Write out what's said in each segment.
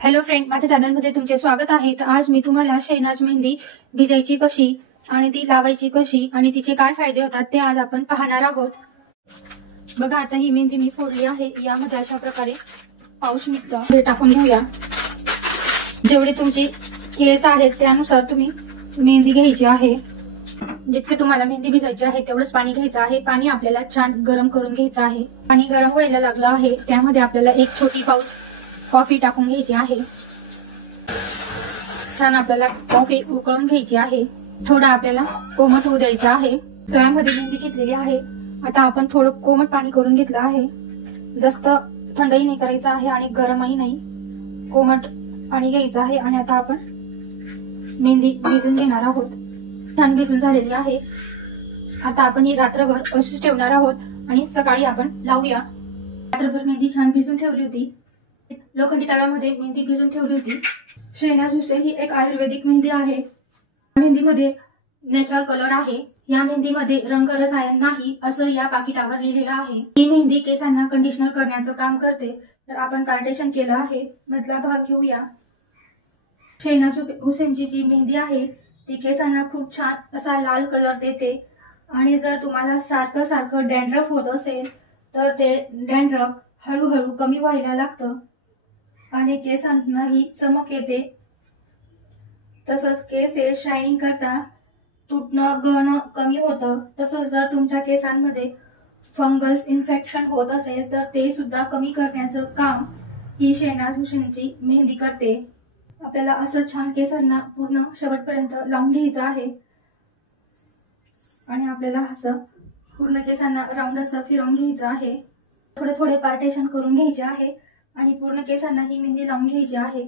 Hello friend, माझ्या चॅनलमध्ये तुमचे स्वागत आहे। तर आज मी तुम्हाला शहनाज मेहंदी भिजायची कशी आणि ती लावायची कशी आणि तिचे काय फायदे होतात ते आज आपण पाहणार आहोत। बघा, आता ही मेहंदी मी फोडली आहे। यामध्ये अशा प्रकारे पाऊच निघतं, हे टाकून घेऊया। जेवढे तुमची केस आहेत त्यानुसार तुम्ही मेहंदी घ्यायची आहे। जितके तुम्हाला मेहंदी भिजायची आहे तेवढंच पाणी घ्यायचं आहे। पाणी आपल्याला छान गरम करून घ्यायचं आहे। पाणी गरम व्हायला लागलं आहे, त्यामध्ये आपल्याला एक छोटी पाऊच कॉफी टाकून घ्यायची आहे। छान आपल्याला कॉफी उकळून घ्यायची आहे। थोडा आपल्याला कोमट होऊ द्यायचा आहे। तव्यामध्ये मेहंदी घेतलेली आहे। आता आपण थोडं कोमट पाणी करून घेतलं आहे। जास्त थंडही नाही करायचं आहे आणि गरमही नाही, कोमट पाणी घ्यायचं आहे। आणि आता आपण मेहंदी भिजून घेणार आहोत। छान भिजून झालेली आहे। आता आपण ही रात्रभर अशीच ठेवणार आहोत आणि सकाळी आपण लावूया। रात्रभर मेहंदी छान भिजून ठेवली होती। लोखंडी तव्यामध्ये मेहंदी भिजून ठेवली होती। शहनाज हुसेन ही एक आयुर्वेदिक मेहंदी आहे। मेहंदीमध्ये नॅचरल कलर आहे। या मेहंदीमध्ये रंग रसायन नाही असं या पाकिटावर लिहिलेलं आहे। ही मेहंदी केसांना कंडिशनर करण्याचं काम करते। तर आपण पार्टेशन केलं आहे, मधला भाग घेऊया। शहनाज हुसेनची जी मेहंदी आहे ती केसांना खूप छान असा लाल कलर देते। आणि जर तुम्हाला सारखं सारखं डॅन्ड्रफ होत असेल तर ते डॅन्ड्रफ हळूहळू कमी व्हायला लागतं आणि केसांनाही चमक येते। तसंच केस शायनिंग करता तुटणं गळणं कमी होतं। तसंच जर तुमच्या केसांमध्ये फंगस इन्फेक्शन होत असेल तर ते सुद्धा कमी करण्याचं काम ही शहनाज हुसेनची मेहंदी करते। आपल्याला असं छान केसांना पूर्ण शेवटपर्यंत लावून घ्यायचं आहे आणि आपल्याला असं पूर्ण केसांना राऊंड असं फिरवून घ्यायचं आहे। थोडे थोडे पार्टेशन करून घ्यायचे आहे आणि पूर्ण केसांना ही मेहंदी लावून घ्यायची आहे।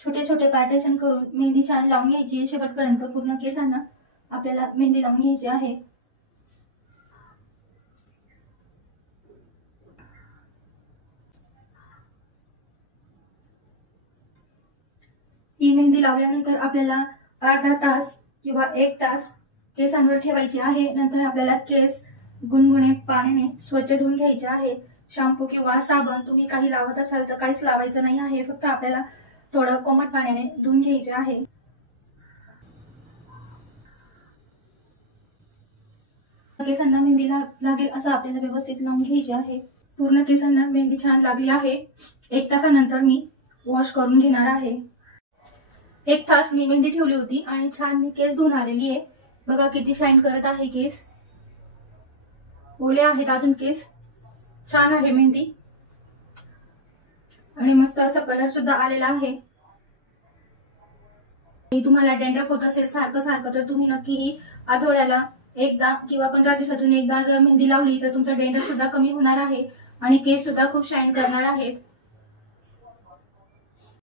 छोटे छोटे पार्टेशन करून मेहंदी छान लावून घ्यायची। शेवटपर्यंत पूर्ण केसांना आपल्याला मेहंदी लावून घ्यायची आहे। ही मेहंदी लावल्यानंतर आपल्याला अर्धा तास किंवा 1 तास केसांवर ठेवायची आहे। नंतर आपल्याला केस गुणगुणे पाण्याने स्वच्छ धुवून घ्यायचे आहे। शॅम्पू किंवा साबण तुम्ही काही लावत असाल तर काहीच लावायचं नाही आहे, फक्त आपल्याला थोडं कोमट पाण्याने धुवून घ्यायचे आहे। केसांना मेहंदी लागेल असं आपल्याला व्यवस्थित लावून घ्यायची आहे। पूर्ण केसांना मेहंदी छान लागली आहे। 1 तासानंतर मी वॉश करून घेणार आहे। 1 तास मी मेहंदी ठेवली होती आणि छान मी केस धुवून आलेली आहे। बघा किती शाईन करत आहे केस, ओले आहेत अजून केस, छान आहे मेहंदी आणि मस्त असा कलर सुद्धा आलेला आहे। तुम्हाला डॅन्ड्रफ होत असेल सारखं सारखं तर तुम्ही नक्की ही आठवड्याला एकदा किंवा 15 दिवसातून एकदा जर मेहंदी लावली तर तुमचा डॅन्ड्रफ सुद्धा कमी होणार आहे आणि केस सुद्धा खूप शाईन करणार आहेत।